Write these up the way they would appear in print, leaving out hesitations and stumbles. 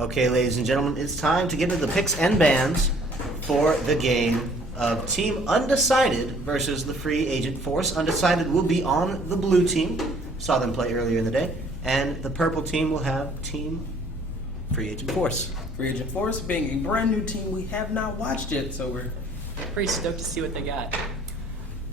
Okay, ladies and gentlemen, it's time to get into the picks and bans for the game of Team Undecided versus the Free Agent Force. Undecided will be on the blue team. Saw them play earlier in the day. And the purple team will have Team Free Agent Force. Free Agent Force being a brand new team we have not watched yet, so we're pretty stoked to see what they got.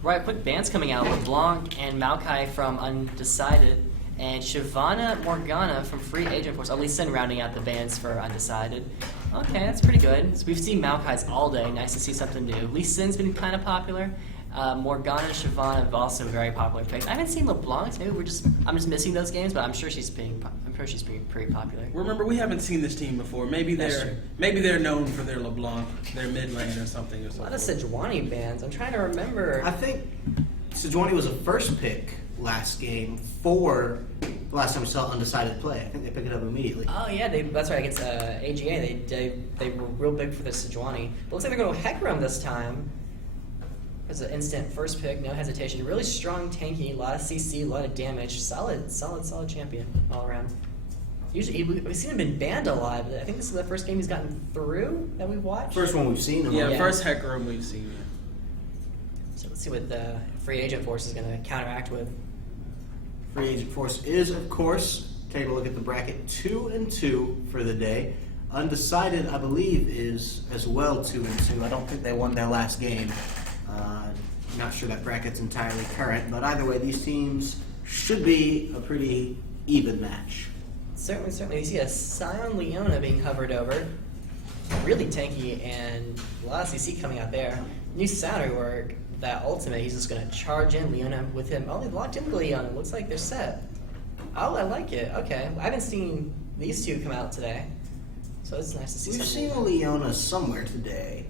Right, quick bands coming out. LeBlanc and Maokai from Undecided, and Shyvana Morgana from Free Agent Force. At least rounding out the bands for Undecided. Okay, that's pretty good. So we've seen Maokai's all day. Nice to see something new. Lee Sin's been kind of popular. Morgana and Shyvana have also very popular picks. I haven't seen LeBlanc's. Maybe I'm just missing those games, but I'm sure she's being pretty popular. Remember, we haven't seen this team before. Maybe they're known for their LeBlanc, their mid lane or something. A lot of Sejuani bands. I'm trying to remember. I think Sejuani was a first pick last game for the last time we saw Undecided play. I think they picked it up immediately. Oh yeah, that's right. Against AGA, they were real big for the Sejuani. But looks like they're going to Hecarim this time. As an instant first pick, no hesitation. Really strong, tanky, a lot of CC, a lot of damage. Solid champion all around. Usually, we've seen him been banned a lot, but I think this is the first game he's gotten through that we've watched. First one we've seen him. Yeah, first Hecarim we've seen. So let's see what the Free Agent Force is going to counteract with. Free Agent Force is, of course, take a look at the bracket, 2-2 for the day. Undecided, I believe, is as well 2-2. I don't think they won their last game. Not sure that bracket's entirely current, but either way, these teams should be a pretty even match. Certainly. You see a Scion Leona being hovered over. Really tanky and a lot of CC coming out there. New sounder work. That ultimate, he's just going to charge in Leona with him. Oh, they locked in Leona. Looks like they're set. Oh, I like it. Okay. I haven't seen these two come out today. So it's nice to see We've something. seen Leona somewhere today.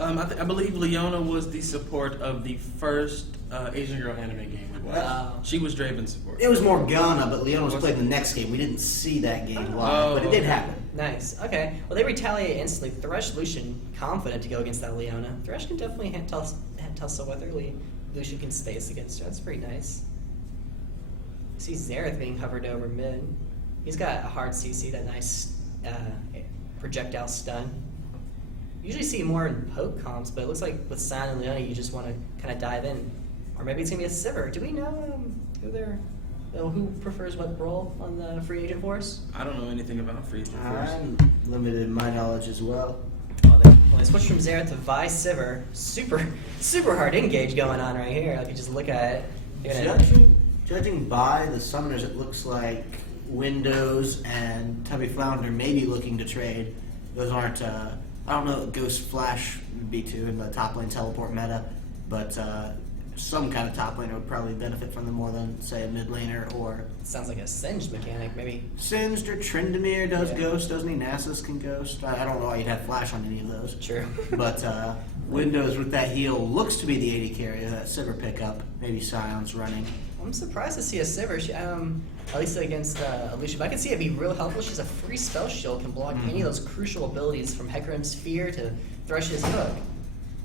I believe Leona was the support of the first Asian Girl anime game we watched. She was Draven's support. It was Morgana, but Leona was played in the next game. We didn't see that game live, but it did happen. Nice. Okay. Well, they retaliate instantly. Thresh Lucian confident to go against that Leona. Thresh can definitely tell so whether Lucian can space against her. That's pretty nice. You see Xerath being hovered over mid. He's got a hard CC, that nice projectile stun. Usually see more in poke comps, but it looks like with San and Leona, you just want to kind of dive in. Or maybe it's going to be a Sivir. Do we know who prefers what role on the Free Agent Force? I don't know anything about Free Agent Force. I'm limited in my knowledge as well. Well, they switched from Xerath to Vi Sivir. Super hard engage going on right here. If you just look at it. Judging by the summoners, it looks like Windows and Tubby Flounder may be looking to trade. Those aren't... I don't know what Ghost Flash would be too in the top lane teleport meta, but some kind of top laner would probably benefit from them more than, say, a mid laner or... Sounds like a Singed mechanic, maybe. Singed or Tryndamere does Ghost, doesn't he? Nasus can Ghost. I don't know why you'd have Flash on any of those. True. But Windows with that heal looks to be the AD carrier, that Sivir pickup. Maybe Scion's running. I'm surprised to see a Sivir, at least against Alicia. But I can see it be real helpful. She's a free spell shield, can block any of those crucial abilities from Hecarim's Fear to Thresh's Hook.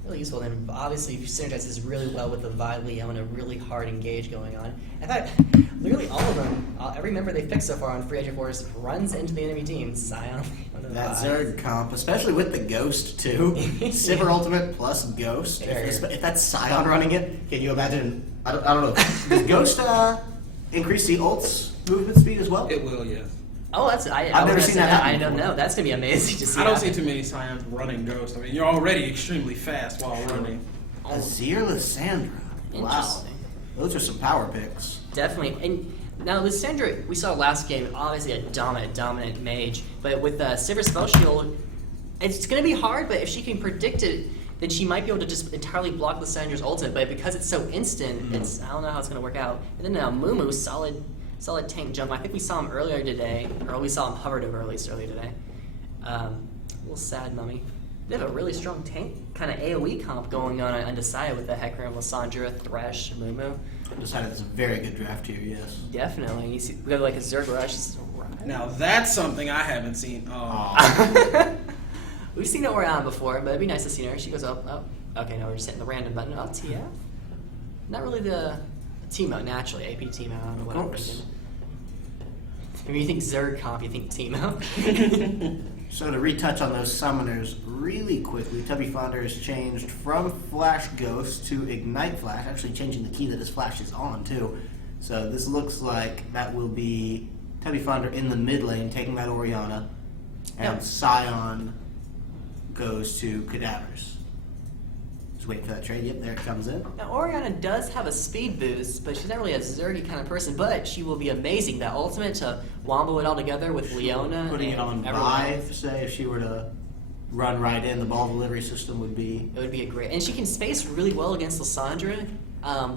Really useful. And obviously, if you synergize this really well with the Vi Leona, really hard engage going on. I thought literally all of them, every member they've picked so far on Free Agent Force runs into the enemy team. Scion, that Zerg comp, especially with the Ghost too. Sivir ultimate plus Ghost. If that's Scion running it, can you imagine? I don't know. Does Ghost increase the ult's movement speed as well? It will, yes. Oh, I've never seen that happen. I don't know. That's gonna be amazing to see. I don't see too many Scions running Ghost. I mean, you're already extremely fast while running. Azir Lysandra. Wow. Those are some power picks. Definitely. And now Lysandra, we saw last game, obviously a dominant mage. But with Sivir Spell Shield, it's going to be hard, but if she can predict it, then she might be able to just entirely block Lysandra's ultimate. But because it's so instant, I don't know how it's going to work out. And then now Mumu, solid tank jump. I think we saw him earlier today, or we saw him hovered over at least earlier today. A little sad mummy. They have a really strong tank kind of AoE comp going on Undecided with the Hecarim, Lysandra, Thresh, Mumu. Undecided is a very good draft here, yes. Definitely. You see, we got like a Zerg Rush. Now that's something I haven't seen. Oh. We've seen Oriana before, but it'd be nice to see her. She goes up. Oh, okay, no, we're just hitting the random button. Oh, TF? Not really the team mode, naturally. AP team mode, I don't know what I'm thinking. When you think Zerg comp, you think Teemo. So to retouch on those summoners really quickly, Tubby Fonder has changed from Flash Ghost to Ignite Flash, actually changing the key that his Flash is on too. So this looks like that will be Tubby Fonder in the mid lane taking that Orianna, and Yep. Scion goes to Cadavers. Just waiting for that trade. Yep, there it comes in. Now, Orianna does have a speed boost, but she's not really a Zergy kind of person, but she will be amazing. That ultimate to wombo it all together with Leona Putting and it on everyone Vive, else. say, if she were to run right in, the ball delivery system would be... It would be a great, and she can space really well against Lissandra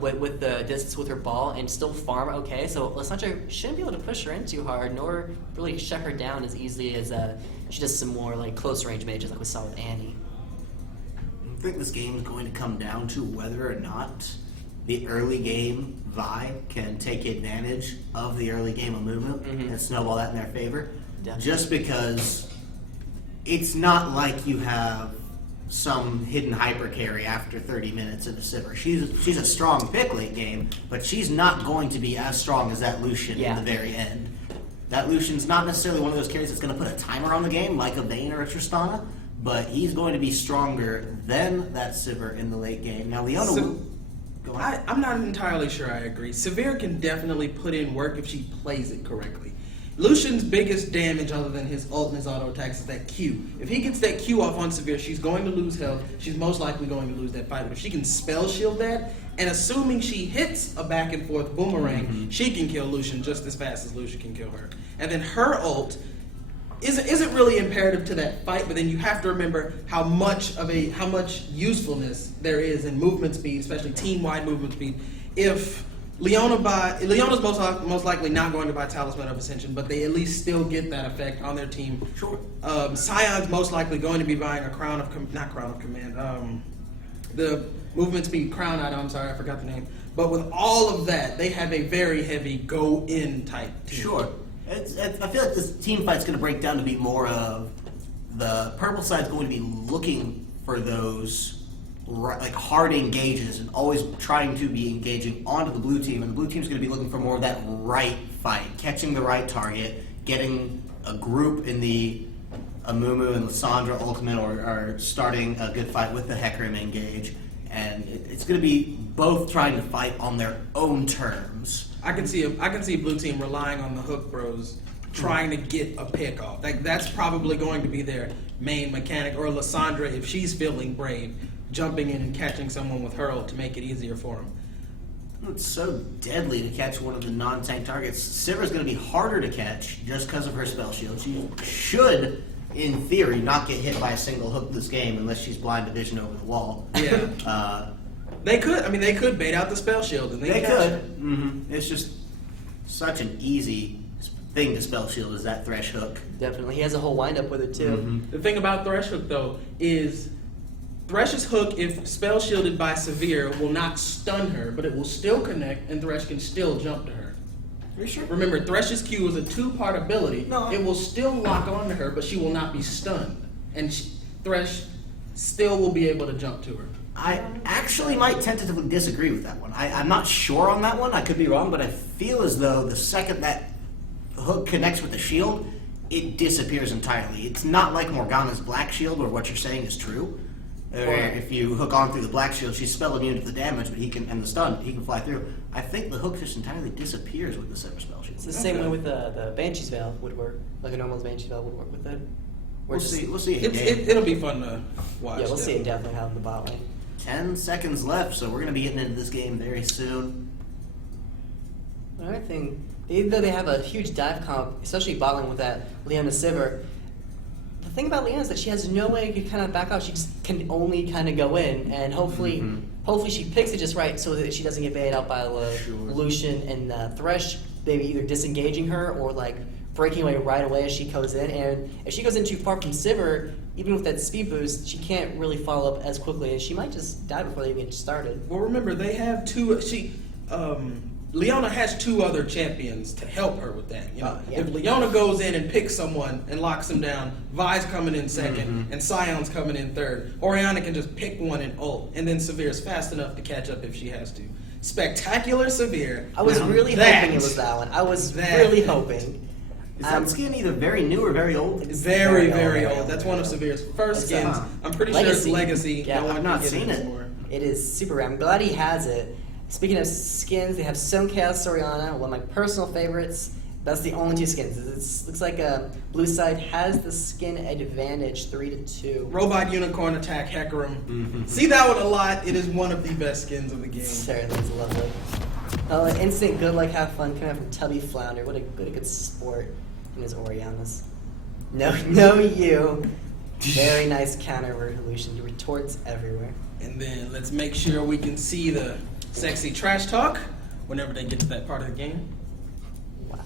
with the distance with her ball and still farm okay. So Lissandra shouldn't be able to push her in too hard, nor really shut her down as easily as she does some more like close range mages like we saw with Annie. I think this game is going to come down to whether or not the early game Vi can take advantage of the early game of movement and snowball that in their favor. Definitely. Just because it's not like you have some hidden hyper carry after 30 minutes in the Sivir. She's a strong pick late game, but she's not going to be as strong as that Lucian Yeah. in the very end. That Lucian's not necessarily one of those carries that's going to put a timer on the game like a Vayne or a Tristana, but he's going to be stronger than that Sivir in the late game. Now, Leona will... Go on. I'm not entirely sure I agree. Severe can definitely put in work if she plays it correctly. Lucian's biggest damage other than his ult and his auto attacks is that Q. If he gets that Q off on Severe, she's going to lose health. She's most likely going to lose that fight. But if she can spell shield that, and assuming she hits a back and forth boomerang, she can kill Lucian just as fast as Lucian can kill her. And then her ult isn't really imperative to that fight, but then you have to remember how much usefulness there is in movement speed, especially team-wide movement speed. If Leona's most likely not going to buy Talisman of Ascension, but they at least still get that effect on their team. Sure. Scion's most likely going to be buying a not Crown of Command, the movement speed crown item. I'm sorry, I forgot the name. But with all of that, they have a very heavy go-in type team. Sure. I feel like this team fight's going to break down to be more of the purple side's going to be looking for those like hard engages and always trying to be engaging onto the blue team, and the blue team's going to be looking for more of that right fight, catching the right target, getting a group in the Amumu and Lissandra ultimate or starting a good fight with the Hecarim engage, and it's going to be both trying to fight on their own terms. I can see blue team relying on the hook bros trying to get a pick off. Like that's probably going to be their main mechanic. Or Lissandra, if she's feeling brave, jumping in and catching someone with her ult to make it easier for them. It's so deadly to catch one of the non-tank targets. Sivir's going to be harder to catch just because of her spell shield. She should, in theory, not get hit by a single hook this game unless she's blind vision over the wall. Yeah. They could bait out the spell shield and They catch could. her. Mm-hmm. It's just such an easy thing to spell shield is that Thresh hook. Definitely, he has a whole windup with it too. The thing about Thresh hook though is Thresh's hook, if spell shielded by Severe, will not stun her, but it will still connect and Thresh can still jump to her. Are you sure? Remember, Thresh's Q is a two-part ability. No. It will still lock onto her, but she will not be stunned. And Thresh still will be able to jump to her. I actually might tentatively disagree with that one. I'm not sure on that one. I could be wrong, but I feel as though the second that hook connects with the shield, it disappears entirely. It's not like Morgana's black shield where what you're saying is true. If you hook on through the black shield, she's spell immune to the damage, but and the stun, he can fly through. I think the hook just entirely disappears with the Sivir spell shield. It's the same way with the Banshee's Veil would work. Like a normal Banshee's Veil would work with it. We'll see. It'll be fun to watch. Yeah, we'll see it definitely have in the bot lane. 10 seconds left, so we're going to be getting into this game very soon. Another thing, even though they have a huge dive comp, especially bot lane with that Leona Sivir, the thing about Leona is that she has no way to kind of back out. She just can only kind of go in, and hopefully she picks it just right so that she doesn't get baited out by Lucian and Thresh, maybe either disengaging her or like breaking away right away as she goes in. And if she goes in too far from Sivir, even with that speed boost, she can't really follow up as quickly, and she might just die before they even get started. Well, remember they have Leona has two other champions to help her with that. You know, Yeah. if Leona goes in and picks someone and locks them down, Vi's coming in second and Scion's coming in third. Orianna can just pick one and ult, and then Severe's fast enough to catch up if she has to. Spectacular Severe. I was Now really that- hoping it was that one. I was that- really hoping. Is that skin either very new or very old? It's very old. That's one of Severe's first It's, skins. I'm pretty sure it's Legacy. Legacy. Yeah, no one I've can not get seen it. anymore. It is super rare. I'm glad he has it. Speaking of skins, they have Stone Chaos Soriana, one of my personal favorites. That's the only 2 skins. It looks like Blue Side has the skin advantage 3-2. Robot Unicorn Attack Hecarim. See that one a lot. It is one of the best skins of the game. Certainly is lovely. Instant good luck, have fun, coming out from Tubby Flounder. What a good sport in his Orianas. No, you. Very nice counter evolution. Retorts everywhere. And then let's make sure we can see the sexy trash talk whenever they get to that part of the game. Wow.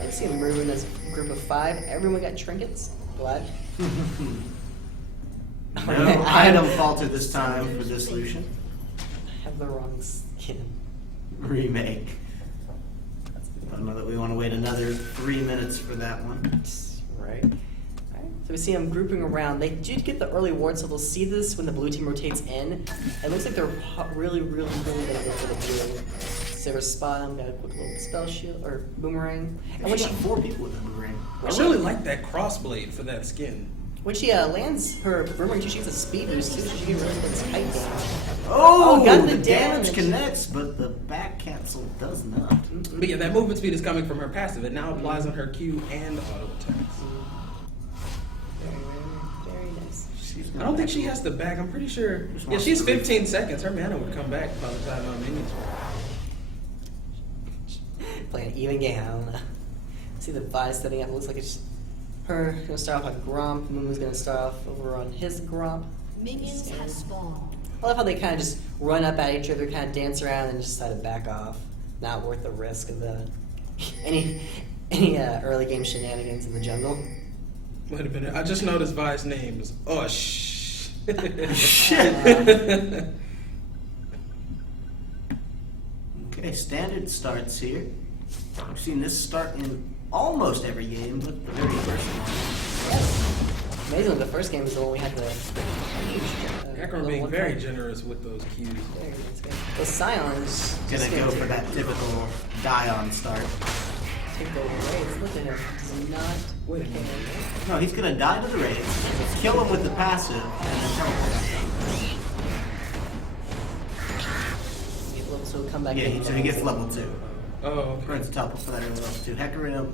I see him moving as a group of 5. Everyone got trinkets. Glad. No item falter this time for this Lucian. I have the wrong skin. Remake. I don't know that we want to wait another 3 minutes for that one. Right. Alright. So we see them grouping around. They do get the early ward, so they'll see this when the blue team rotates in. It looks like they're really gonna go for the blue. Silver spot him, got a quick little spell shield or boomerang. And when She she got 4 people with a boomerang. I really like that crossblade for that skin. lands her boomerang, she gets a speed boost too, so she can really put this height damage. Oh, got the the damage damage. connects, but the back cancel does not. But yeah, that movement speed is coming from her passive. It now applies on her Q and auto attacks. Very nice. I don't think she has the back. I'm pretty sure. Yeah, she's 15 seconds. Her mana would come back by the time minions. Playing an even game, I don't know. See the Vi setting up, it looks like it's her gonna start off on Gromp, Moon's gonna start off over on his Gromp. Minions have spawned. I love how they kind of just run up at each other, kind of dance around, and just decide to back off. Not worth the risk of the any early game shenanigans in the jungle. Wait a minute. I just noticed Vi's name is Ush. Okay, standard starts here. We've seen this start in almost every game, but the very first one. Yes. Amazing, the first game was the one we had the Hecarim being very generous with those Qs. The Scions Gonna go for that typical die-on start. take the raids. Look at him. Does not Wait a minute. No, he's gonna die to the raids, kill him with the passive, and then teleport. So he'll come back Yeah, in. so he gets level 2. Oh, okay. Burns the teleport for that early level 2. Hecarim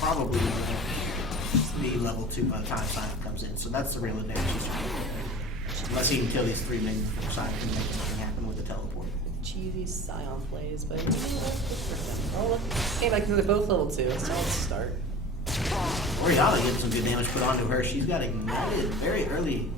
probably will be level 2 by the time Scion comes in, so that's the real advantage he's trying to get. Unless he can kill these 3 minions before Scion can make anything happen with the teleport. Cheesy Scion plays, but oh look, came back, they're both level 2. So let's start. Oriana getting some good damage put onto her. She's got ignited very early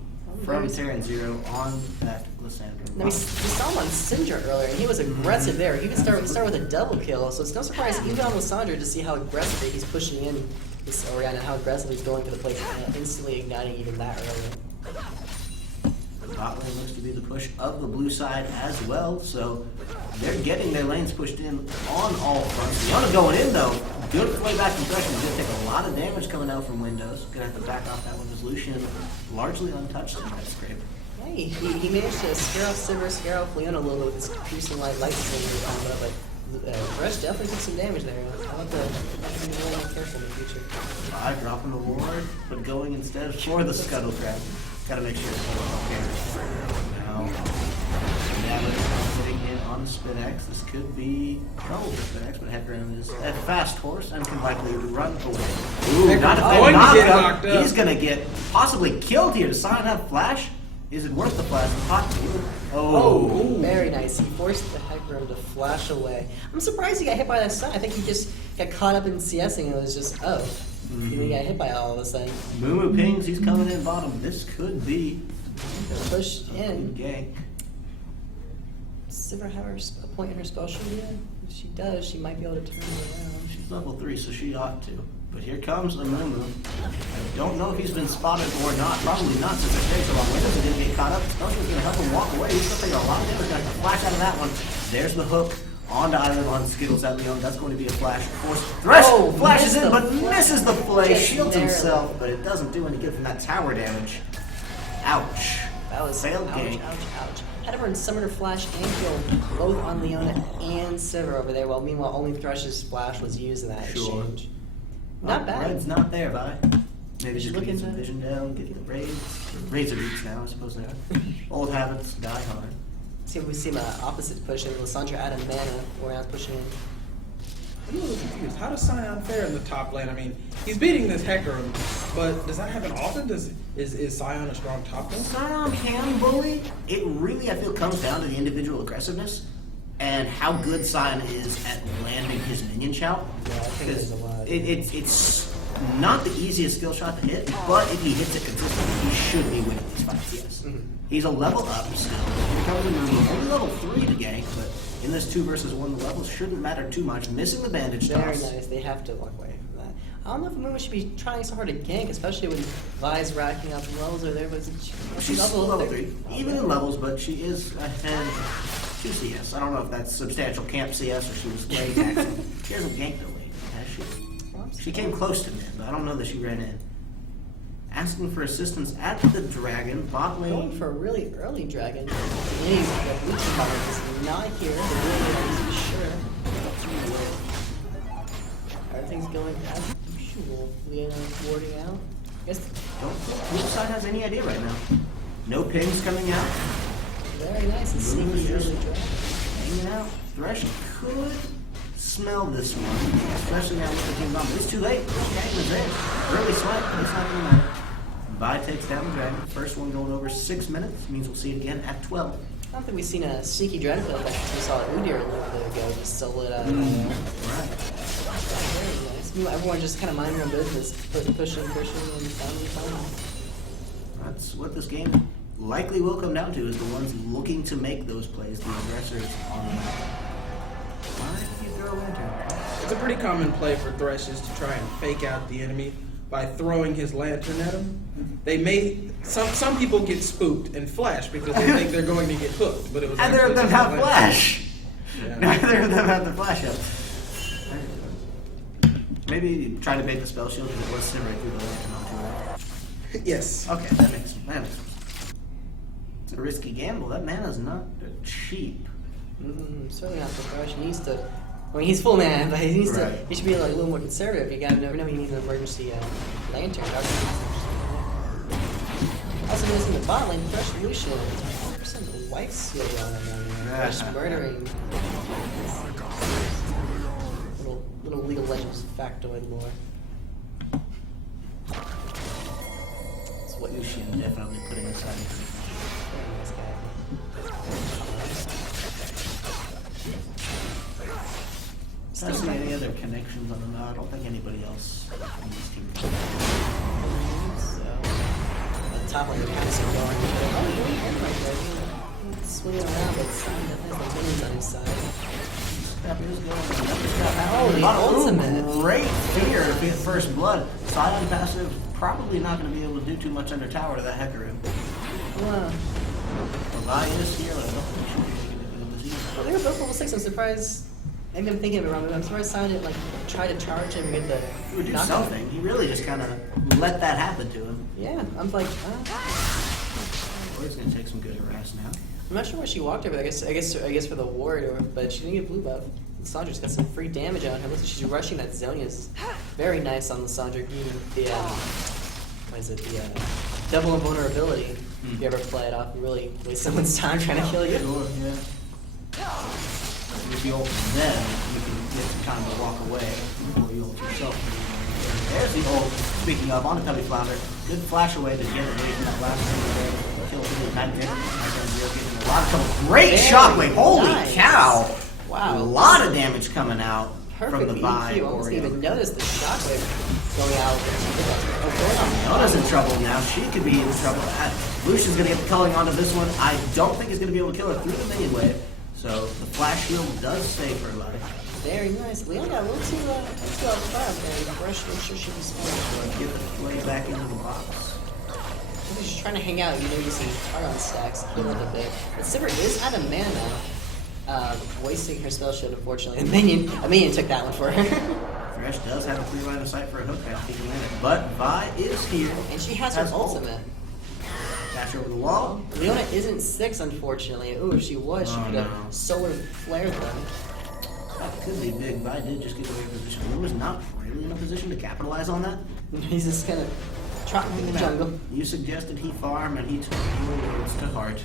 from Terran Zero on that Lysandra. Now we saw him on Syndra earlier, and he was aggressive there. He can start with a double kill, so it's no surprise even on Lysandra to see how aggressive he's pushing in this Oriana and how aggressive he's going for the place, instantly igniting even that early. The bot lane looks to be the push of the blue side as well, so they're getting their lanes pushed in on all fronts. Leona going in though, good play back compression. He's gonna take a lot of damage coming out from Windows. Gonna have to back off that one as Lucian largely untouched in that scrape. Yeah, he managed to scare off Sivir, scare off Leona a little bit with his piercing light lightning combo, but Thresh definitely took some damage there. I want to be a little more careful in the future. 5 dropping the ward, but going instead for the Scuttle Crab. Gotta make sure it's okay. Now, Navis sitting in on Spin X. This could be trouble for Spin X, but Hecarim is a fast horse and can likely run away. Ooh, not if they going to knock get up. knocked up. He's gonna get possibly killed here. Does Scion have flash? Is it worth the flash? Oh, Very nice. He forced the Hecarim to flash away. I'm surprised he got hit by that stun. I think he just got caught up in CSing and it was just, he got hit by all of a sudden. Moo pings. He's coming in bottom. This could be Pushed a in. gank. Does Sivir have a point in her spell shield yet? If she does, she might be able to turn it around. She's level 3, so she ought to. But here comes a Moo. I don't know if he's been spotted or not. Probably not, since it takes so long. Windows are going to get caught up. Spellshield's going to help him walk away. He's going to take a lot of damage. Got to flash out of that one. There's the hook onto Island on Skittles at Leon. That's going to be a flash. Force Thresh flashes in, but misses the play. Just Shields narrowly. himself, but it doesn't do any good from that tower damage. Ouch. That was Failed ouch, gank. ouch. Had everyone summoned her flash and killed both on Leona and Sivir over there, while meanwhile only Thresh's flash was used in that Sure. exchange. Not bad. Red's not there, Vi. Maybe She's she could looking get some to- vision down, get the raids. Raids are beats now, I suppose they are. Old habits die hard. See if we see my opposite push in. Lysandra out of mana, where I was pushing in. I'm a little confused. How does Scion fare in the top lane? I mean, he's beating this Hecarim, but does that happen often? Is Scion a strong top lane? Scion can bully. It really, I feel, comes down to the individual aggressiveness and how good Scion is at landing his minion shout. Yeah, I think there's a lot. It's not the easiest skill shot to hit, but if he hits it consistently, he should be winning these fights, yes. He's a level up still. He becomes a newbie, only level 3 to gank, but in this 2 versus 1, the levels shouldn't matter too much. Missing the bandage Very toss. nice. They have to walk away from that. I don't know if Moon should be trying so hard to gank, especially when Vi's racking up levels or there was. She's still level 3, even in levels, but she is ahead 2 CS. I don't know if that's substantial camp CS or she was late actually. She hasn't ganked her late, has she? She came close to mid, but I don't know that she ran in. Asking for assistance at the dragon, bot lane. Going for a really early dragon. He's the blue team bottom is not here. They're really good to be sure. Everything's going as usual. Leona warding out. I guess Don't think which side has any idea right now. No pings coming out. very nice. And Moon is sneaky just early dragon. hanging out. Thresh could smell this one, especially now with the team bomb. It's too late. Dragon is there. Early swipe, but it's not going to matter. Vi takes down the dragon. First one going over 6 minutes means we'll see it again at 12. I don't think we've seen a sneaky dragon play like that since we saw Udyr a little bit ago. Just solo it out. Right. Very nice. Everyone just kind of mind their own business, pushing, and finding. That's what this game likely will come down to, is the ones looking to make those plays, the aggressors on the map. Why did you throw a lantern? It's a pretty common play for Threshes to try and fake out the enemy by throwing his lantern at him. They may some people get spooked and flash because they think they're going to get hooked, but it was Neither of actually them just a have lantern. flash. Yeah. Neither of them have the flash yet. Maybe try to bait the spell shield because it was sitting right through the lantern onto it. Yes. Okay, that makes sense. It's a risky gamble. That mana's not cheap. Certainly not for Thresh. He needs to. I mean, he's full man, but he needs to. Right. He should be like a little more conservative. You gotta never know he needs an emergency lantern. Also, missing the bot lane, Thresh Lucian. 100% white seal on him. Thresh murdering. Little League of Legends factoid lore. That's what Lucian definitely putting aside. Very nice guy. I don't see any other connections on the map. I don't think anybody else on this team. So, the top lane kind of still going. Oh, doing him right there. Swinging around, but definitely has the minions on his side. Oh, the ultimate. Great fear to get first blood. Silent passive, probably not going to be able to do too much under tower to that Hecarim. Wow. Vi is here, but I don't think she'll be making it in the disease. Well, they were both level 6. I'm surprised. Maybe I'm thinking of it wrong, but I'm surprised Silent didn't try to charge him and get the. He would do knockdown. something. He really just kind of let that happen to him. Yeah, I'm like, Or he's going to take some good harass now. I'm not sure where she walked over. I guess for the ward, but she didn't get blue buff. Sandra's got some free damage on her. Looks like she's rushing that Zonia's very nice on the Sandra. The what is it? The double invulnerability. If you ever play it off and really waste someone's time trying to kill you. Sure, yeah. With the ult then, you can get some time to walk away before you ult yourself. There's the ult. Speaking of, on the Tubby Flounder. Good flash away to get away from that last thing there. Kill for the Night Vision. Getting a lot of trouble. Great shockwave! Holy nice. cow! Wow. A lot of damage coming out Perfect from the Vi. EQ. I almost didn't even notice the shockwave going out. Nona's in trouble now. She could be in trouble. Lucian's going to get the culling onto this one. I don't think he's going to be able to kill her through the minion wave. So the flash shield does save her life. Very nice. Leon got a little too out of fire there. Fresh, make sure she was fine. Get the play back into the box. I think she's trying to hang out. You know, you see Argon stacks, kill it a bit. But Sivir is out of mana, wasting her spell shield, unfortunately. A minion took that one for her. Thresh does have a free line of sight for a hook path. He can land it. But Vi is here. And she has her ult. ultimate. Dash over the wall. Leona isn't 6, unfortunately. Ooh, if she was, she Oh, could have no. solar flared them. That could be big. Vi did just get away from position. It was not really in a position to capitalize on that? He's just kind of trotting through the jungle. You suggested he farm, and he took your words to heart.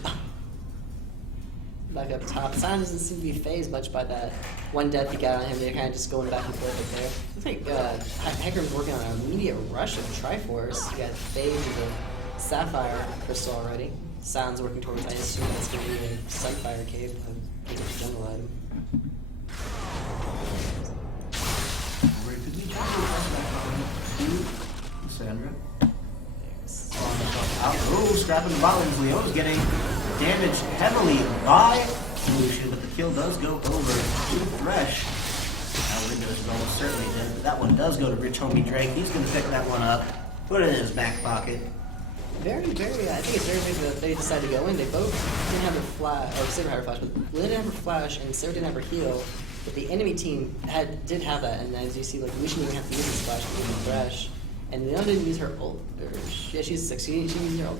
Back up top. Sion doesn't seem to be phased much by that one death he got on him. They're kind of just going back and forth right there. Looks like Hecarim's working on an immediate rush of Triforce. He got phased with the Sapphire Crystal already. Sion's working towards, I assume that's going to be a Sunfire Cave. Take a jungle item. Where did we jump to Sandra? Oh, scrapping the bottoms. Leo's getting damaged heavily by Solution, but the kill does go over to Thresh. Now, Windows is almost certainly dead, but that one does go to Rich Homie Drake. He's going to pick that one up, put it in his back pocket. I think it's very big that they decided to go in. They both didn't have their flash, or Saber had her flash, but Lynn didn't have her flash and Sarah didn't have her heal. But the enemy team did have that, and as you see, like Lucian didn't have to use his flash to use the Thresh. And Leon didn't use her ult. Yeah, she's 6. She didn't use her ult.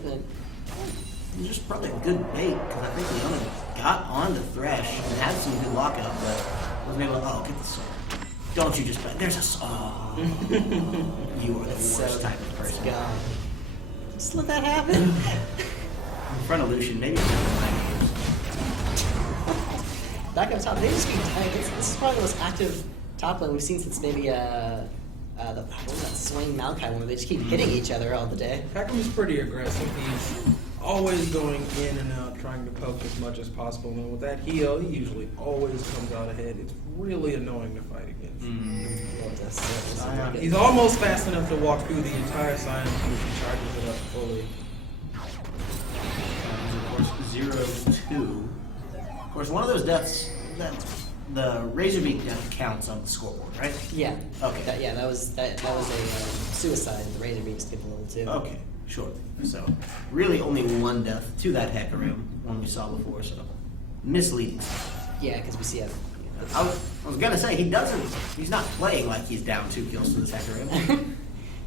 It's just probably a good bait, because I think Leona got on the Thresh and had some good lockout, but wasn't able to, get the sword. Don't you just, there's a sword. You are the worst type of person. God. Just let that happen. In front of Lucian, maybe it's just Back up top, they just be tight. This is probably the most active top lane we've seen since maybe what was that Swain Maokai one where they just keep hitting each other all the day. Hecarim's pretty aggressive. He's always going in and out, trying to poke as much as possible. And with that heal, he usually always comes out ahead. It's really annoying to fight against. He's almost fast enough to walk through the entire Sion queue if he charges it up fully. Of course, 0-2. Of course, one of those deaths, the Razorbeak death counts on the scoreboard, right? Yeah. Okay. That was a suicide. The Razorbeak skipped a little too. Okay, sure. So, really only one death to that Hecarim, one we saw before, so misleading. Yeah, because we see it. I was gonna say, he's not playing like he's down 2 kills to this Hecarim.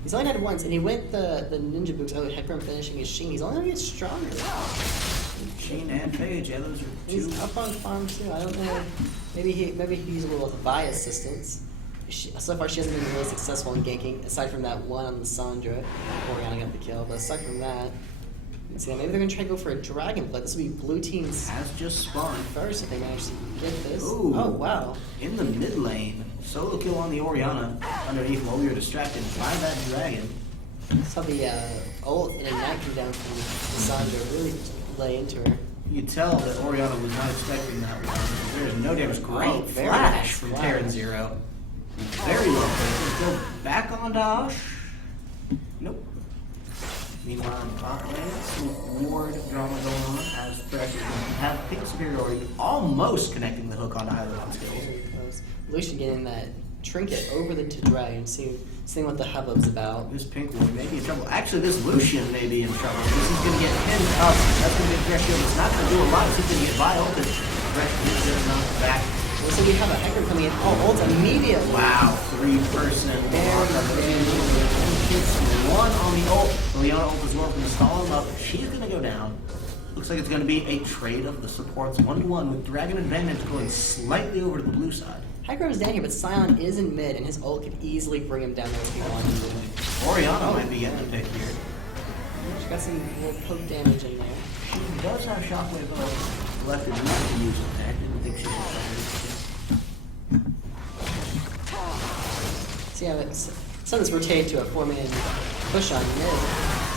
He's only had it once, and he went the ninja boots. Oh, Hecarim finishing his Sheen. He's only gonna get stronger. Sheen and Paige, yeah, those are 2. He's up on farm too. I don't know. Maybe he used a little Vi assistance. So far, she hasn't been really successful in ganking. Aside from that one on the Sandra, Oriana got the kill. But aside from that, let's see. Maybe they're gonna try to go for a dragon play. This will be blue team's Has just spawned. first if they manage to get this. Ooh. Oh wow. In the mid lane, solo kill on the Oriana underneath while we were distracted by that dragon. Saw the ult and Ignite come down from Sandra. Really lay into her. You could tell that Oriana was not expecting that one. There's no damage. Great very flash nice from flash. Terran Zero. Very low place. Go back on Dash. Nope. Meanwhile, in top lane, some ward drama going on as Thresh have pink superiority, almost connecting the hook onto either one skills. Very close. Lucian getting that trinket over the dragon, seeing what the hubbub's about. This pink one may be in trouble. Actually, this Lucian may be in trouble. This is going to get pinned up. That's going to get Thresh shield. It's not going to do a lot. He's going to get violed. Thresh is going to knock back. Well, so we have a Hecarim coming in. Oh, ult immediately. Wow, 3-person. One on the ult. Leona ult is working to stall him up. She's going to go down. Looks like it's going to be a trade of the supports 1-1 with Dragon advantage going slightly over to the blue side. Hecarim's down here, but Sion is in mid, and his ult could easily bring him down there if he wanted to. Oriana might be getting the pick here. She got some little poke damage in there. She does have Shockwave left to use it there. Didn't think she was. So yeah, Sion's rotated to a 4-man push on mid.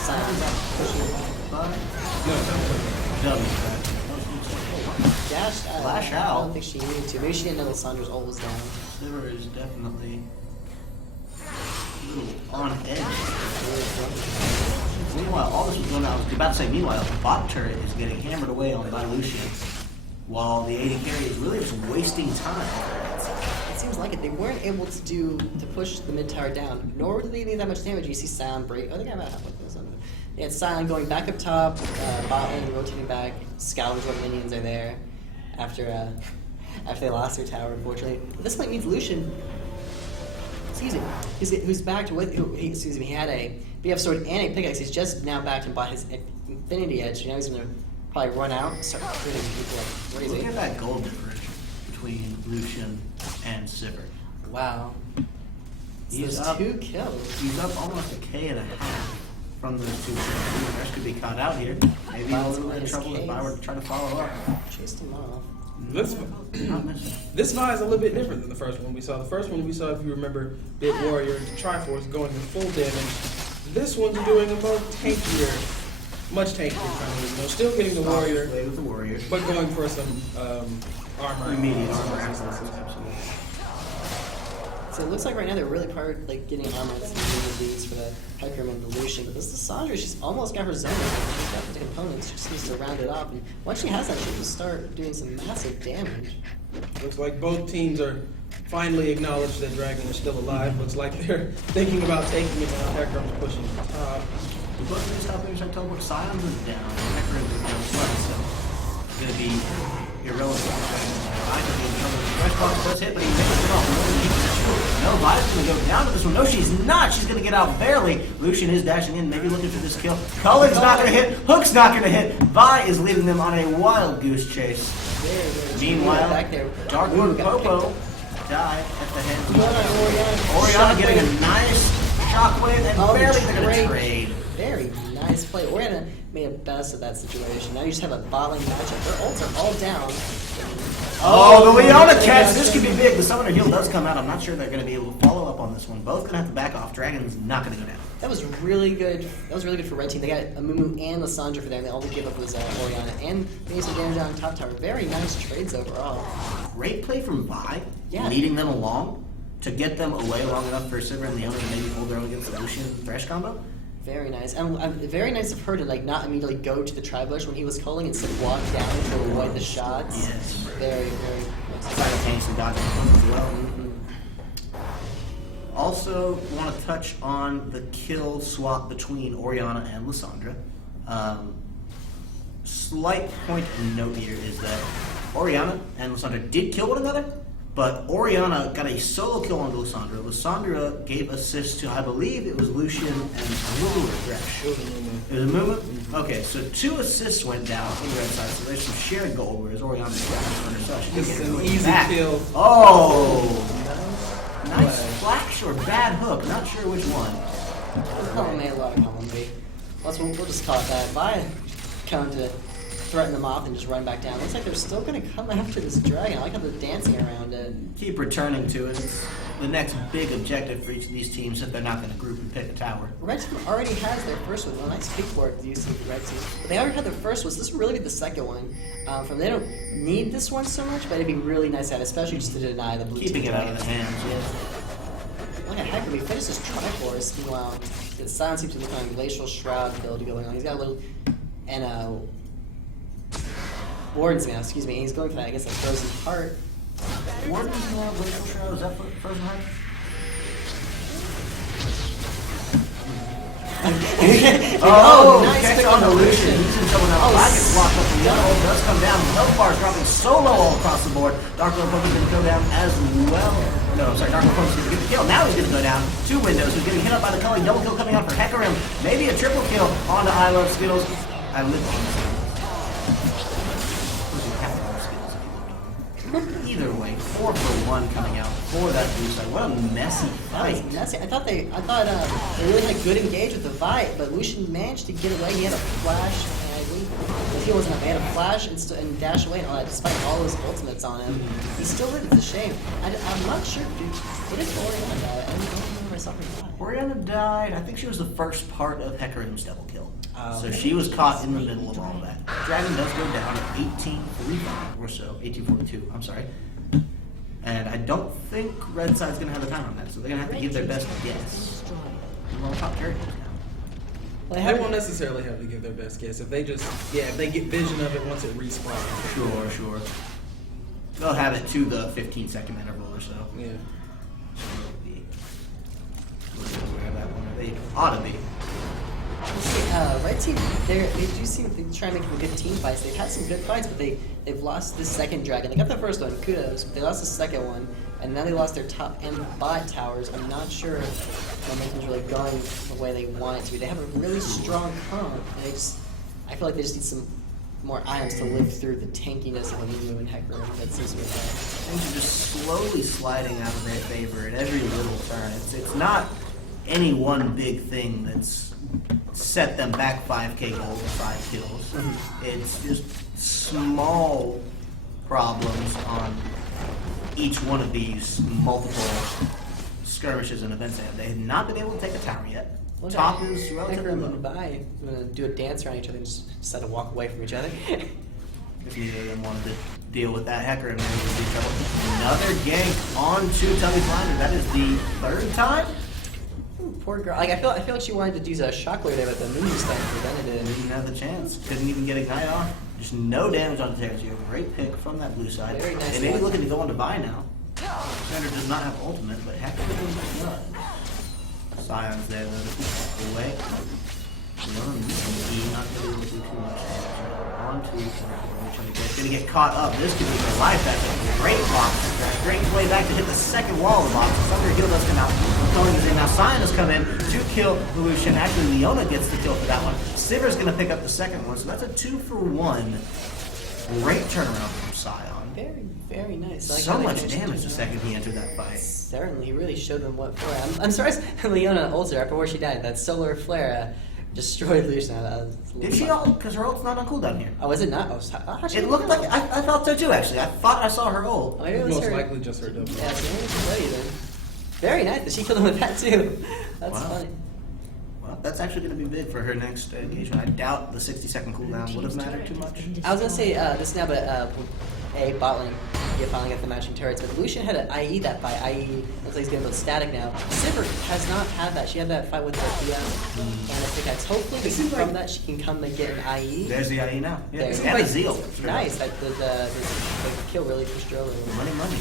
Sion's pushing. Dash out. Flash I out. don't think she needed to. Maybe she didn't know that Sandra's ult was down. Sliver is definitely a little on edge. Meanwhile, all this was going on. I was about to say, meanwhile, the bot turret is getting hammered away on by Lucian, while the AD carry is really just wasting time. It seems like it. They weren't able to push the mid tower down, nor did they need that much damage. You see Sion break. Oh, they got about halfway through something. Yeah, it's Sion going back up top, bot lane rotating back. Scavenge what minions are there after they lost their tower, unfortunately. But this point means Lucian. Excuse me. Who's backed with? Excuse me. He had a BF sword and a pickaxe. He's just now backed and bought his Infinity Edge. So now he's gonna probably run out and start shooting people like crazy. Look at that gold differential between Lucian and Sivir. Wow. He's those up. 2 kills. He's up almost a K and a half from those 2 kills. The rest could be caught out here. Maybe a little bit of trouble if I were to try to follow up. Chased him off. Not missing. This Vi is a little bit different than the first one we saw. The first one we saw, if you remember, Big Warrior and Triforce going in full damage. This one's doing a more tankier, much tankier kind of, still getting the Warrior, Play with the Warrior. but going for some armor. Immediate armor access. Absolutely. So it looks like right now they're really getting armor and some these for the Hecarim and the Lucian. But this Lissandra, she's almost got her zone. She's got the components. She just needs to round it off. And once she has that, she can start doing some massive damage. Looks like both teams are finally acknowledged that Dragon is still alive. Looks like they're thinking about taking it now. Hecarim's pushing the top. The both of these top laners I teleport. Scions is down. Hecarim is down as well, so it's going to be irrelevant. I could be in trouble. The fresh box does hit, but he makes it off. No, Vi's going to go down to this one. No, she's not. She's going to get out barely. Lucian is dashing in, maybe looking for this kill. Cullen's not going to hit. Hook's not going to hit. Vi is leading them on a wild goose chase. Meanwhile, Dark Lord Popo died at the hands of Orianna getting a nice shockwave and barely going to trade. Very nice play. Orianna made a best of that situation. Now you just have a bottling matchup. Their ults are all down. Oh, the Leona catch! This could be big. The Summoner Heal does come out. I'm not sure they're going to be able to follow up on this one. Both going to have to back off. Dragon's not going to go down. That was really good. That was really good for Red Team. They got Amumu and Lissandra for them. All they gave up was Orianna. And they made some damage on top tower. Very nice trades overall. Great play from Vi, Yeah. leading them along to get them away long enough for Sivir and Leona to maybe hold their own against the Lucian Thresh combo. Very nice. And very nice of her to not immediately go to the tri-bush when he was calling and instead walk down to avoid the shots. Yes. Very, very nice. Simultaneously dodging as well. Also, want to touch on the kill swap between Orianna and Lissandra. Slight point of note here is that Orianna and Lissandra did kill one another, but Orianna got a solo kill on Lissandra. Lissandra gave assists to, I believe it was Lucian and Amumu or Thresh. It was Amumu? Okay, so 2 assists went down on the red side, so there's some shared gold, whereas Orianna got on herself. She did This get is her an way easy back. kill. Oh! Nice flash or bad hook, not sure which one. Column A, a lot of column B. We'll just call it that. Vi come to threaten them off and just run back down. Looks like they're still going to come after this dragon. I like how they're dancing around it. Keep returning to it. It's the next big objective for each of these teams if they're not going to group and pick a tower. Red Team already has their first one. Well, nice pick for it, you see the Red Team. But they already had their first one, so this will really be the second one. They don't need this one so much, but it'd be really nice to have, especially just to deny the blue Keeping team it out of the dragons. hands, yes. Look at Hecarim, he finished his Triforce. Meanwhile, the Silence seems to be kind of Glacial Shroud build going on. He's got a little, and Warden's now, excuse me, and he's going for that, I guess, that Frozen Heart. Warden's Glacial Shroud, is that Frozen Heart? Nice Check pick on the on the Lucian. Lucian. He's in trouble now. Oh, Black gets blocked up from the other. Ult does come down. Melfar's dropping solo all across the board. Dark Lord Poke's going to go down as well. No, I'm sorry, Dark Lord Poke's going to get the kill. Now he's going to go down. 2 windows. He's getting hit up by the culling. Double kill coming out for Hecarim. Maybe a triple kill onto I Love Skittles. I live on Skittles. Either way, 4 for 1 coming out for that boost. What a messy That was fight. messy. I thought they really had good engage with the fight, but Lucian managed to get away. He had a flash, and I believe he wasn't up. He had a flash and dash away and all that, despite all his ultimates on him. He still lived. It's a shame. I'm not sure, dude. What did Orianna die? I don't remember I saw her die. Orianna died. I think she was the first part of Hecarim's double kill. So okay. she was caught in the middle of all of that. Dragon does go down at 18:45 or so, 18:42. I'm sorry. And I don't think Red Side's gonna have the time on that, so they're gonna have to give their best guess. Well, top turret goes down. Well, They won't necessarily have to give their best guess. If they just, if they get vision of it once it respawns. Sure. They'll have it to the 15-second interval or so. Yeah. Where that one? They ought to be. Red Team, they do seem to try and make good team fights. They've had some good fights, but they've lost the second dragon. They got the first one, kudos, but they lost the second one, and now they lost their top and bot towers. I'm not sure if momentum's really going the way they want it to. They have a really strong comp, and I feel like they just need some more items to live through the tankiness of Amumu and Hecarim that seems to be there. Things are just slowly sliding out of their favor at every little turn. It's not any one big thing that's set them back 5k gold or 5 kills. It's just small problems on each one of these multiple skirmishes and events. They have not been able to take a tower yet. Well, Top is relatively Hecarim low. and Vi are going to do a dance around each other and just decide to walk away from each other. If neither of them wanted to deal with that, Hecarim would be in trouble. Another gank onto Tubby Blinder. That is the third time. Ooh, poor girl. Like I feel like she wanted to use a shockwave there, but the moon stuff prevented it. Didn't have the chance. Couldn't even get Ignite off. Just no damage on the Terrace. Great pick from that blue side. Very nice They may be one. looking to go on to buy now. Commander does not have ultimate, but Hecarim does. Scion's there though to keep away. Not really able to do too much damage. On to gonna get caught up. This could be their life back. Great block. Great way back to hit the second wall of the box. Thunder Heal does come out. Throwing is in. Now Scion has come in to kill Lucian. Actually, Leona gets the kill for that one. Siver's gonna pick up the second one, so that's a 2-for-1. Great turnaround from Scion. Very, very nice. I like So how they much finished damage it. the second he entered that fight. Certainly, he really showed them what for. I'm surprised Leona ulted her before she died. That solar flare destroyed Lucian. Did she ult? Because her ult's not on cooldown here. Oh, was it not? It looked like I thought so too. Actually, I thought I saw her ult. Maybe it was Most her. likely just her double. Yeah, so maybe it's Buddy then. Very nice. Did she kill him with that too? That's Wow. funny. Well, that's actually going to be big for her next engagement. I doubt the 60-second cooldown would have mattered too much. I was gonna say this now, but bot lane. Yeah, finally got the matching turrets. But Lucian had an IE that fight. IE looks like he's getting a little static now. Sivir has not had that. She had that fight with the PM and the pickaxe. Hopefully, seems from like- that, she can come and get an IE. There's the IE now. Yeah, There. and the Zeal. Nice. That the kill really pushed her over a little. Money, money.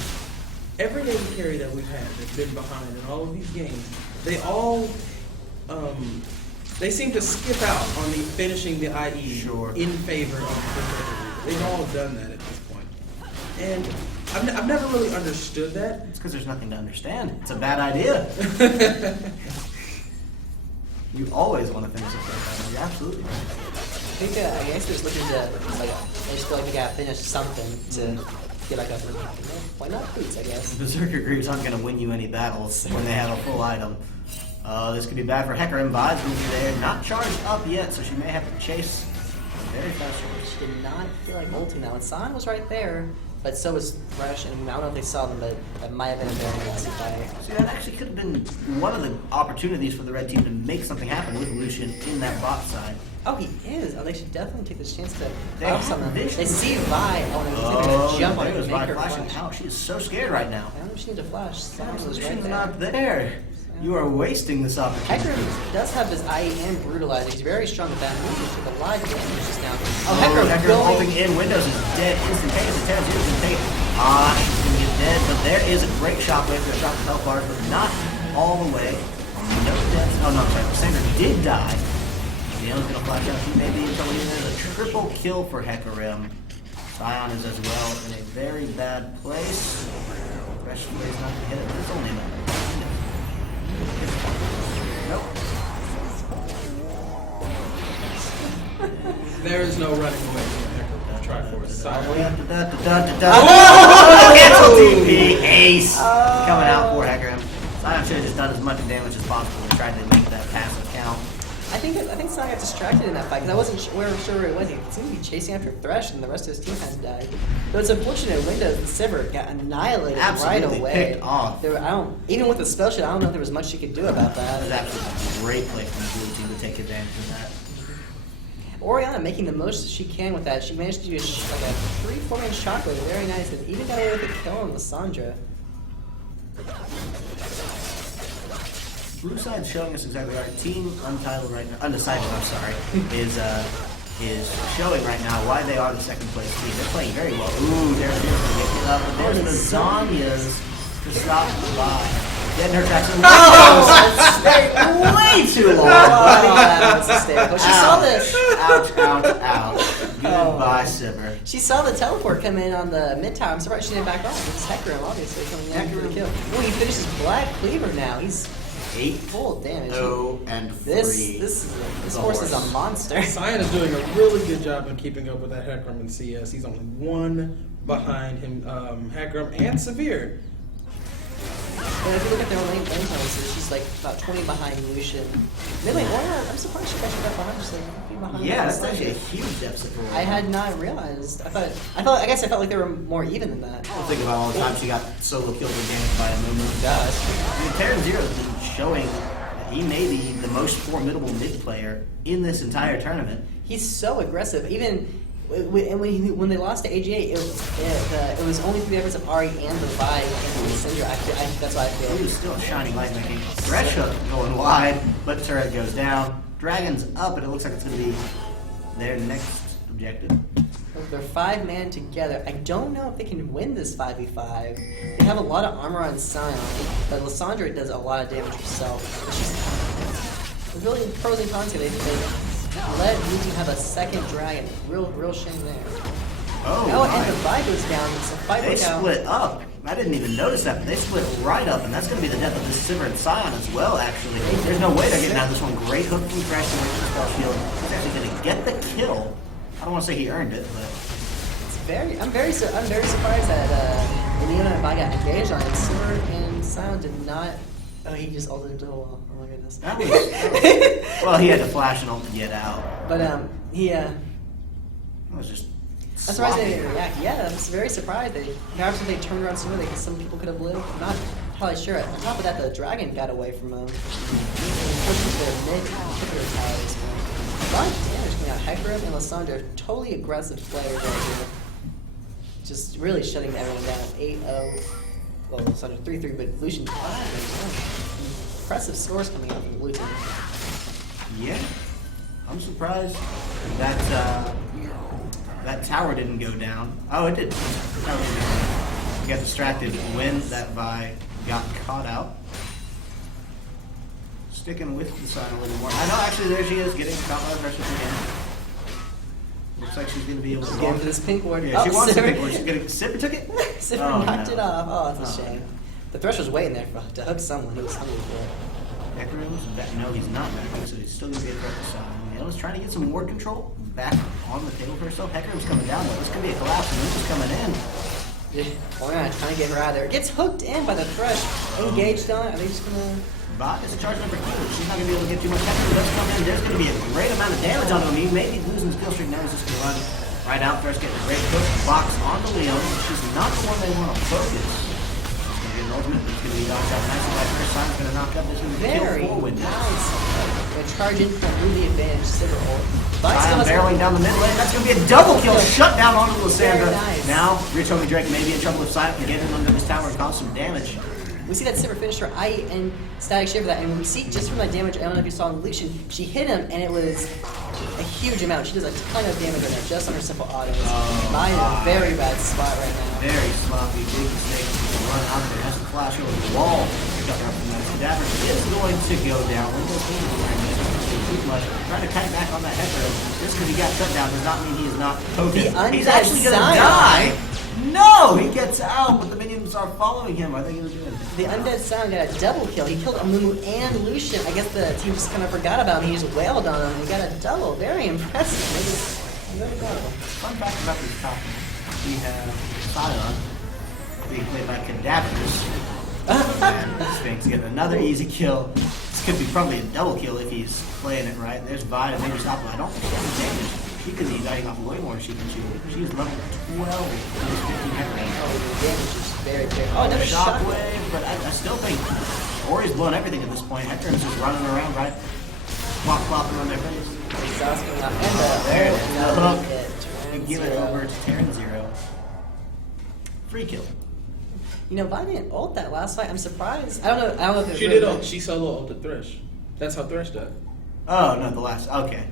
Every AD carry that we've had that's been behind in all of these games, they all they seem to skip out on the finishing the IE Sure. in favor of the Reaper. They've all done that at this point. And I've never really understood that. It's because there's nothing to understand. It's a bad idea. You always want to finish it first. You're absolutely right. I think I guess they're just looking to like they just feel like they gotta finish something to get back up. And why not boots? I guess. Berserker Greaves aren't going to win you any battles when they have a full item. This could be bad for Hecarim. Vi's going to be there. Not charged up yet, so she may have to chase very fast. She did not feel like ulting now. And San was right there, but so was Thresh, and I don't know if they saw them, but that might have been a very nasty fight. See, that actually could have been one of the opportunities for the red team to make something happen with Lucian in that bot side. Oh, he is. Oh, they should definitely take this chance to They up have something. vision. They see Vi. Oh, they're Oh, gonna jump on her there's and make Vi her flashing flash. out. She is so scared right now. I don't know if she needs a flash. San was right Lucian's there. not there. You are wasting this opportunity. Hecarim does have his IE and brutalizer. He's very strong with that move. He took a lot of damage just now. Oh, Hecarim holding in. Windows is dead instantaneously. Terrace is going to take it. She's going to get dead, but there is a great shockwave for a shot to health bars, but not all the way. No death. Oh, no, I'm sorry. Sandra did die. Leon's going to flash out. He may be in trouble. There's a triple kill for Hecarim. Scion is as well in a very bad place. Especially is not going to hit it. There's only a Nope. There is no running away from Hecarim. Triforce. Oh, cancel TP. Ace. Coming out for Hecarim. Scion should have just done as much damage as possible and tried to make that passive count. I think San got distracted in that fight because I wasn't sure where it was. He seemed to be chasing after Thresh, and the rest of his team had died. But it's unfortunate. Windows and Sivir got annihilated Absolutely right away. picked off. There, even with the spell shot, I don't know if there was much she could do about That was that. absolutely a great play from the blue team to take advantage of that. Oriana making the most she can with that. She managed to do like a 3-4-man shockwave, very nice, and even got away with a kill on Lissandra. Blue side's showing us exactly right. Team Untitled right now, Undecided, I'm sorry, is showing right now why they are the second place team. They're playing very well. Ooh, there's going to get hit up, but there's the Zanyas to stop the buy. Getting her tracks in. Oh, way too long. That was hysterical. She saw this. Ouch, ouch, ouch. Goodbye, Sivir. She saw the teleport come in on the mid tower. I'm surprised she didn't back off. It's Hecarim, obviously, coming in for the kill. Oh, he finishes Black Cleaver now. He's 8, Full damage. 0, and 3. This horse is a monster. Cyan is doing a really good job in keeping up with that Hecarim in CS. He's only 1 behind him, Hecarim and Severe. And if you look at their lane times, she's like about 20 behind Lucian. Midlane, I'm surprised she got that behind. She's like 50 behind. Yeah, that's actually a huge deficit for her. I had not realized. I guess I felt like they were more even than that. Don't think about all the times she got solo killed or damaged by a Mumu. Gosh. I mean, Terran Zero has been showing that he may be the most formidable mid player in this entire tournament. He's so aggressive. Even when they lost to AGA, it was only through the efforts of Ari and the Vi and the Cinder. That's why I feel. He was still a shining light making Thresh hook going wide, but turret goes down. Dragon's up, and it looks like it's going to be their next objective. They're 5-man together. I don't know if they can win this 5v5. They have a lot of armor on Sion, but Lissandra does a lot of damage herself. There's really pros and cons here. They let Luigi have a second dragon. Real shame there. Oh, And the Vi goes down. It's a fight they down. split up. I didn't even notice that, but they split right up, and that's going to be the death of this Sivir and Sion as well, actually. There's no way they're getting out of this one. Great hook from Thresh and spell shield. He's actually going to get the kill. I don't want to say he earned it, but... I'm very surprised that Neon and Vi got engaged on it. Sivir and Sion did not. Oh, he just ulted into the wall. Oh my goodness. That was, well, he had to flash and ult to get out. But It was just I'm surprised they sloppy. didn't react. Yeah, I'm very surprised. Perhaps if they turned around sooner, some people could have lived. I'm not entirely sure. On top of that, the dragon got away from them. Pushing their mid-hitter towers. A lot of damage coming out. Hecarim and Lissandra, totally aggressive players right here. Just really shutting everyone down. 8-0. Well, Lissandra 3-3, but Lucian 5. Impressive scores coming out from the blue team. Yeah, I'm surprised that that tower didn't go down. Oh, it did. The tower didn't go down. He got distracted when that Vi got caught out. Sticking with the sign a little more. I know, actually, there she is, getting caught by the pressure again. Looks like she's going to be able to Getting for this pink ward. Yeah, she wants the Sivir- pink ward. She's going to... Sipper took it? Sipper Oh, knocked no. it off. Oh, that's a Oh, shame. no. The Thresh was waiting there to hook someone. He was hungry for it. Hecarim's back. No, he's not back, so he's still going to be a threat to Sion. Neil's trying to get some ward control back on the table for herself. Hecarim's coming down, though. This could be a collapse, and Lucian's coming in. Oh yeah, trying to get her out of there. Gets hooked in by the Thresh. Engaged on it. Are they just gonna... Bot is a charge number 2. She's not going to be able to get too much. Hecarim does come in. There's going to be a great amount of damage on him. He may be losing his kill streak now. He's just going to run right out. Thresh getting a great hook. Box on the Leon. She's not the one they want to focus. She's going to get an ultimate. It's going to be dodged out nicely by Thresh. Sion's going to knock up. There's going to be kill Very 4 windows. nice. Gonna charge in for a really advantage. Sivir ult. Sion barreling down the mid lane. That's going to be a double kill. Shut down onto Lissandra. Very nice. Now, Ritomi Drake may be in trouble if Sion can get him under this tower and cause some damage. We see that Sivir finish her I and static shiver that, and we see just from that damage. I don't know if you saw in Lucian, she hit him, and it was a huge amount. She does a ton of damage right now, just on her simple autos. Mine in a very bad spot right now. Very sloppy, big mistake. Run out there, has to flash over the wall. Pick up from that. Cadaver is going to go down. Windows too much. Trying to cut back on that Hecarim. Just because he got shut down does not mean he is not focused. The He's undead actually going to Sion. die. No, he gets out, but the minions are following him. I think he was good. The Undead Sion got a double kill. He killed Amumu and Lucian. I guess the team just kind of forgot about him. He just wailed on him. He got a double. Very impressive. Very double. Fun fact about this top, we have Sion being played by Cadavers. And Sphinx getting another easy kill. This could be probably a double kill if he's playing it right. There's Vi to maybe stop him. I don't think that's damage. She could be dying off way more than she can shoot. She's level 12. She's 15 head range. Oh, the damage is very, very... Oh, another shockwave. Shockwave, but I still think Ori's blown everything at this point. Hecarim's just running around, right? Flopping on their face. Exhaust coming out. And There it the is. The another hook. hit. And give it over to Terran Zero. Free kill. You know, Vi didn't ult that last fight. I'm surprised. I don't know if it She really did ult. She solo ulted Thresh. That's how Thresh died. Oh, no, the last. Okay.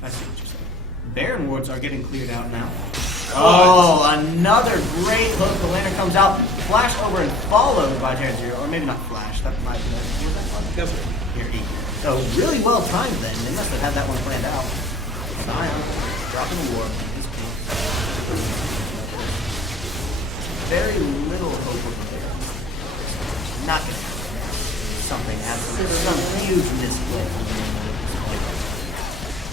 I see what you're saying. Baron wards are getting cleared out now. Oh, another great hook. The laner comes out, flash over and followed by Terran Zero. Or maybe not flash. That might be was that one? That's right. Here, E. So really well timed then. They must have had that one planned out. Sion dropping the warp. His pink. Very little hope over there. Not gonna happen. something absolutely, some huge misplay from the end at this point.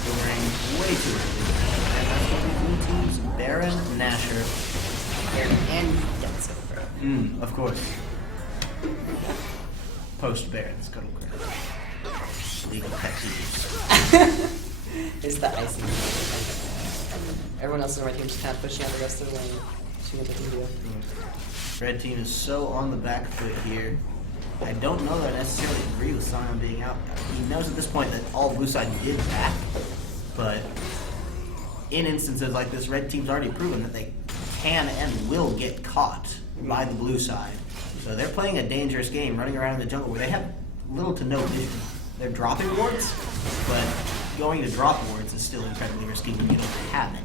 Scoring way too early. And that's going to be Blue Team's Baron Nashor. And Death Silver. Of course. Post Baron Scuttle Crown. Legal pet peeves. It's the icing. Everyone else in the red team just kind of pushing out the rest of the lane, seeing what they can do. Red team is so on the back foot here. I don't know that I necessarily agree with Sion being out. He knows at this point that all blue side did back, but in instances like this, red team's already proven that they can and will get caught by the blue side. So they're playing a dangerous game, running around in the jungle where they have little to no vision. They're dropping wards, but going to drop wards is still incredibly risky when you don't have any.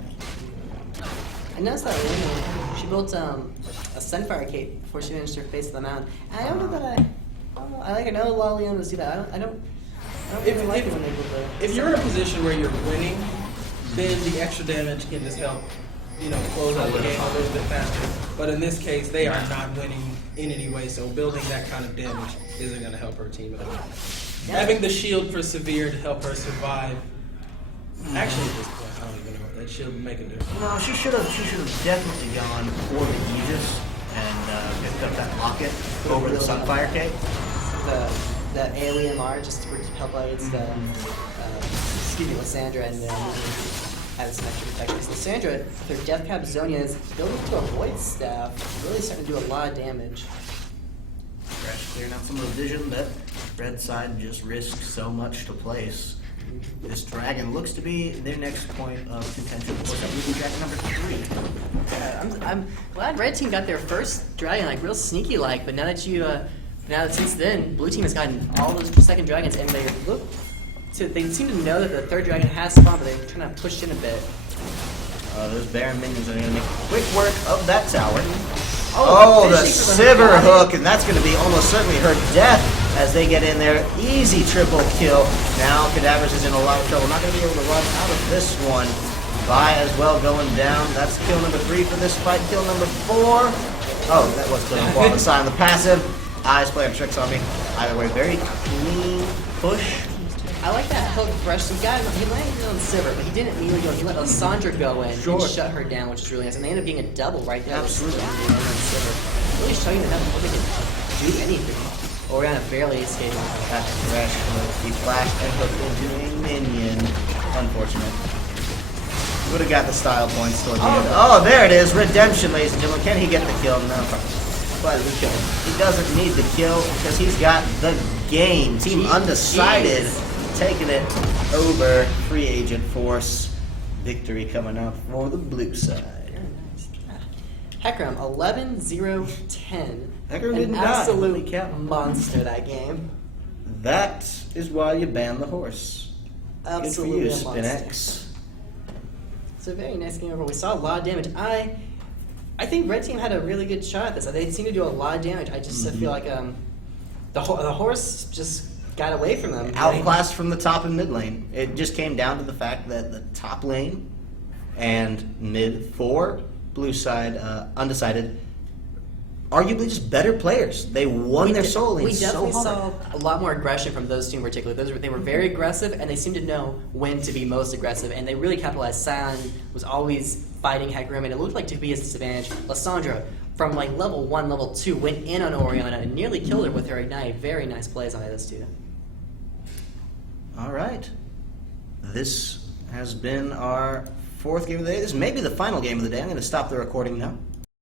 I noticed that Luna, she built a Sunfire Cape before she finished her face of the mound. And I don't know that I know a lot of Leonas do that. I don't even like it when they build the. If you're in a position where you're winning, then the extra damage can just help, close out the game a little bit faster. But in this case, they are not winning in any way, so building that kind of damage isn't going to help her team at all. Yeah. Having the shield for Severe to help her survive. Actually, at this point, I don't even know. That shield would make a difference. No, she should have definitely gone for the Aegis and picked up that locket over the Sunfire Cape. The AoEMR just to help out against Lysandra and add some extra protection. So Lysandra, with her Death Cap Zonia, is building to a Void Staff, really starting to do a lot of damage. Fresh clearing out some of the vision that red side just risked so much to place. This dragon looks to be their next point of contention. Of course, that would be dragon number 3. Yeah, I'm glad Red Team got their first dragon, like real sneaky like. But now that since then, Blue Team has gotten all those second dragons, and they seem to know that the third dragon has spawned, but they're trying to push in a bit. Those Baron minions are going to make quick work of that tower. Oh, The fishing for the Sivir hook. hook, and that's going to be almost certainly her death as they get in there. Easy triple kill. Now Cadavers is in a lot of trouble. Not going to be able to run out of this one. Vi as well going down. That's kill number 3 for this fight. Kill number 4. Oh, that was kill number 4 on the side of the passive. Eyes playing tricks on me. Either way, very clean push. I like that hook fresh. So he landed on Sivir, but he didn't immediately go. He let Lysandra go in Sure. and shut her down, which is really nice. And they ended up being a double right there. Absolutely. Sivir. Really showing them how they can do anything. Oriana barely escaping. That's fresh. He flashed and hooked into a minion. Unfortunate. Would have got the style points towards the end. Oh, there it is. Redemption, ladies and gentlemen. Can he get the kill? No. But he doesn't need the kill because he's got the game. Team Undecided taking it over. Free agent force. Victory coming out for the blue side. Very nice. Hecarim, 11-0-10. Hecarim An didn't die. absolute Holy cow. monster that game. That is why you ban the horse. Absolutely Good a for you, monster. SpinX. It's a very nice game overall. We saw a lot of damage. I think Red Team had a really good shot at this. They seemed to do a lot of damage. I just feel like the horse just got away from them. Outclassed from the top and mid lane. It just came down to the fact that the top lane and mid for blue side, Undecided, arguably just better players. They won their soul lanes We definitely so hard. saw a lot more aggression from those two in particular. They were very aggressive, and they seemed to know when to be most aggressive, and they really capitalized. Sion was always fighting Hecarim, and it looked like to be his disadvantage. Lysandra, from like level 1, level 2, went in on Oriana and nearly killed her with her Ignite. Very nice plays on those two. All right. This has been our 4th game of the day. This may be the final game of the day. I'm going to stop the recording now.